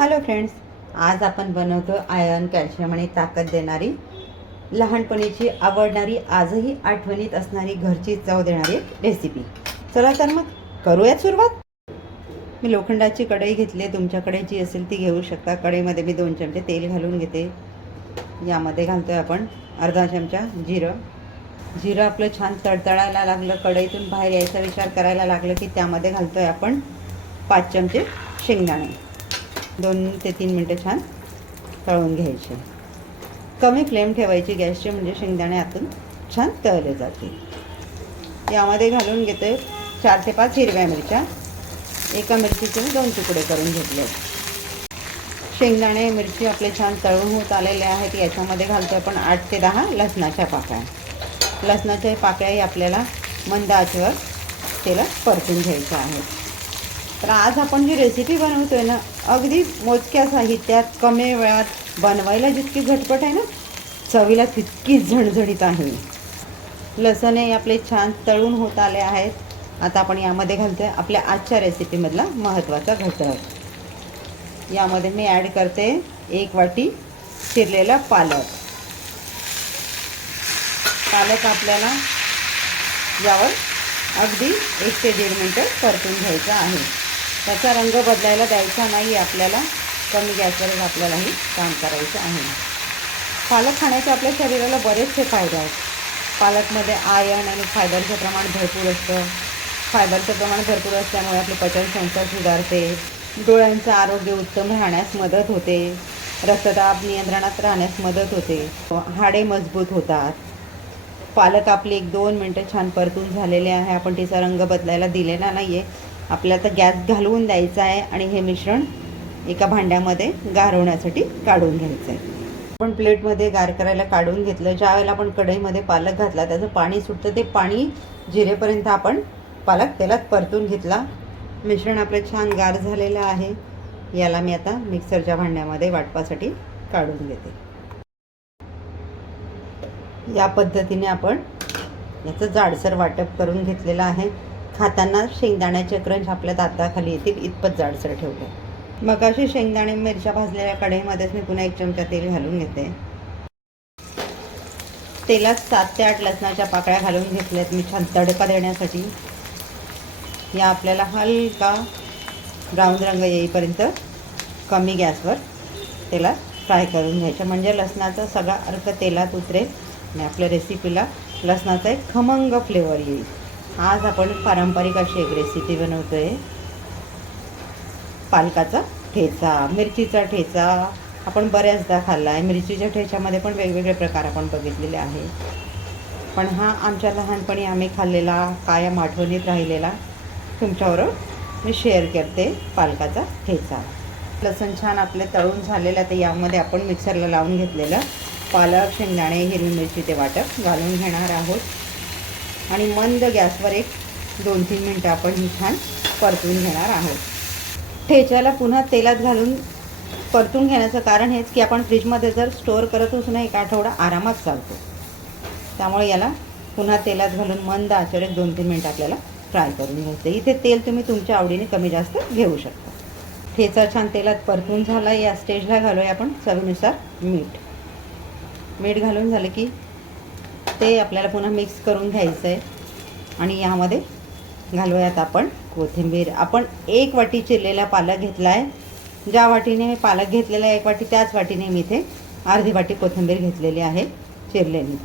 Hello friends, आज आपण बनवतो आयर्न, कॅल्शियम आणि ताकद देणारी, लहानपणीची आवडणारी, आजही आठवणीत असणारी, घरची चव देणारी रेसिपी. चला तर मग करूयात सुरुवात. मी लोखंडाची कढई घेतली आहे. तुमच्याकडे जी असेल ती घेऊ शकता. कढईमध्ये मी 2 चमचे तेल घालून घेते. यामध्ये घालतो आहे आपण अर्धा चमचा जिरं. जिरं आपलं छान तडतडायला लागलं, कढईतून बाहेर यायचा विचार करायला लागलं की त्यामध्ये घालतो आहे आपण 5 चमचे शेंगदाणे. 2 ते 3 मिनटं छान तळून घ्यायचे. कमी फ्लेम ठेवायची गॅसची, म्हणजे शेंगदाणे आतून छान तळले जातील. यामध्ये घालून घेते 4 ते 5 हिरव्या मिरच्या. एका मिरचीचे 2 तुकडे करून घेतले. शेंगदाणे मिरची आपले छान तळून होत आलेले आहेत. याच्यामध्ये घालतो आपण 8 ते 10 लसणाच्या पाकळ्या. लसणाच्या पाकळ्याही आपल्याला मंद आचेवर तेलात परतून घ्यायच्या आहेत. तर आज आपण जी रेसिपी बनवतोय ना, अगदी मोजक्या साहित्यात कमी वेळात बनवायला जितकी झटपट आहे ना, चवीला तितकीच झणझणीत आहे. लसणे आपले छान तळून होत आले आहेत. आता आपण यामध्ये घालतोय आपल्या आजच्या रेसिपीमधला महत्त्वाचा घटक. यामध्ये मी ॲड करते 1 वाटी चिरलेला पालक. पालक आपल्याला यावर अगदी 1 ते 1.5 मिनटं परतून घ्यायचा आहे. त्याचा रंग बदलायला द्यायचा नाही. आपल्याला कमी गॅसवरच आपल्याला हे काम करायचं आहे. पालक खाण्याचे आपल्या शरीराला बरेचसे फायदे आहेत. पालकमध्ये आयर्न आणि फायबरचं प्रमाण भरपूर असतं. फायबरचं प्रमाण भरपूर असल्यामुळे आपली पचनसंस्था सुधारते. डोळ्यांचं आरोग्य उत्तम राहण्यास मदत होते. रक्तदाब नियंत्रणात राहण्यास मदत होते. हाडे मजबूत होतात. पालक आपली 1-2 मिनटं छान परतून झालेले आहे. आपण तिचा रंग बदलायला दिलेला नाही आहे. आपल्याला तर गॅस घालवून द्यायचा आहे आणि हे मिश्रण एका भांड्यामध्ये गारवण्यासाठी काढून घ्यायचं आहे. आपण प्लेटमध्ये गार करायला काढून घेतलं. ज्यावेळेला आपण कढईमध्ये पालक घातला त्याचं पाणी सुटतं. ते पाणी जिरेपर्यंत आपण पालक तेलात परतून घेतला. मिश्रण आपलं छान गार झालेलं आहे. याला मी आता मिक्सरच्या भांड्यामध्ये वाटपासाठी काढून घेते. या पद्धतीने आपण याचं जाडसर वाटप करून घेतलेलं आहे. खाताना शेंगदाण्याचे क्रंच आपल्या दाताखाली येतील इतपत जाडसर ठेवलं. मग अशी शेंगदाणे मिरच्या भाजलेल्या कढईमध्येच मी पुन्हा 1 चमचा तेल घालून घेते. तेलात 7 ते 8 लसणाच्या पाकळ्या घालून घेतल्यात मी छान तडका देण्यासाठी. या आपल्याला हलका ब्राऊन रंग येईपर्यंत कमी गॅसवर तेलात फ्राय करून घ्यायच्या, म्हणजे लसणाचा सगळा अर्क तेलात उतरेल आणि आपल्या रेसिपीला लसणाचा एक खमंग फ्लेवर येईल. आज आपण पारंपरिक अशी एक रेसिपी बनवतोय. पालकाचा ठेचा, मिरचीचा ठेचा आपण बऱ्याचदा खाल्ला आहे. मिरचीच्या ठेच्यामध्ये पण वेगवेगळे प्रकार आपण बघितलेले आहे. पण हा आमच्या लहानपणी आम्ही खाल्लेला, कायम आठवणीत राहिलेला तुमच्याबरोबर मी शेअर करते. पालकाचा ठेचा. लसूण छान आपले तळून झालेलं, तर यामध्ये आपण मिक्सरला लावून घेतलेलं पालक, शेंगदाणे, हिरवी मिरची ते वाटप घालून घेणार आहोत आणि मंद गॅसवर 1-2-3 मिनटं आपण ही छान परतून घेणार आहोत. ठेच्याला पुन्हा तेलात घालून परतून घेण्याचं कारण हेच की आपण फ्रीजमध्ये जर स्टोअर करत असू ना 1 आठवडा आरामात चालतो. त्यामुळे याला पुन्हा तेलात घालून मंद आचेवर 2-3 मिनटं आपल्याला फ्राय करून घ्यायचं. इथे तेल तुम्ही तुमच्या आवडीने कमी जास्त घेऊ शकता. ठेचा छान तेलात परतून झाला. या स्टेजला घालूया आपण चवीनुसार मीठ. मीठ घालून झालं की ते आपल्याला पुन्हा मिक्स करून घ्यायचं आहे आणि यामध्ये घालूयात आपण कोथिंबीर. आपण 1 वाटी चिरलेला पालक घेतला आहे. ज्या वाटीने मी पालक घेतलेला आहे 1 वाटी, त्याच वाटीने मी इथे अर्धी वाटी कोथिंबीर घेतलेली आहे चिरलेली.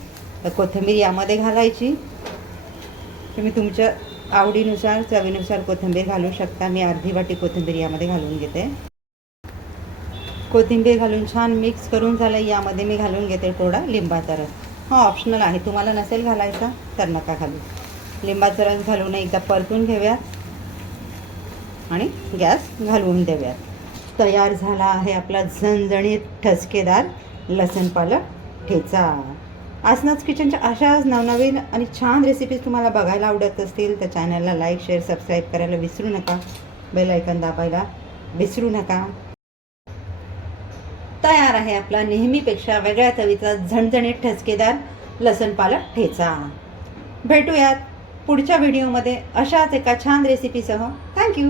तर कोथिंबीर यामध्ये घालायची. तुम्ही तुमच्या आवडीनुसार चवीनुसार कोथिंबीर घालू शकता. मी अर्धी वाटी कोथिंबीर यामध्ये घालून घेते. कोथिंबीर घालून छान मिक्स करून झालं. यामध्ये मी घालून घेते थोडा लिंबाचा रस. हा ऑप्शनल आहे, तुम्हाला नसेल घालायचा तर नका घालू. लिंबाचा रस घालून एकदा परतून घेऊयात आणि गॅस घालवून देऊयात. तयार झाला आहे आपला झणझणीत ठसकेदार लसूण पालक ठेचा. आसनाच किचनच्या अशाच नवनवीन आणि छान रेसिपीज तुम्हाला बघायला आवडत असतील तर चॅनलला लाईक, शेअर, सबस्क्राईब करायला विसरू नका. बेल आयकॉन दाबायला विसरू नका. तयार आहे आपला नेहमीपेक्षा वेगळ्या चवीचा झणझणीत ठसकेदार लसूण पालक ठेचा. भेटूयात पुढच्या व्हिडिओमध्ये अशाच एका छान रेसिपीसह. थँक्यू.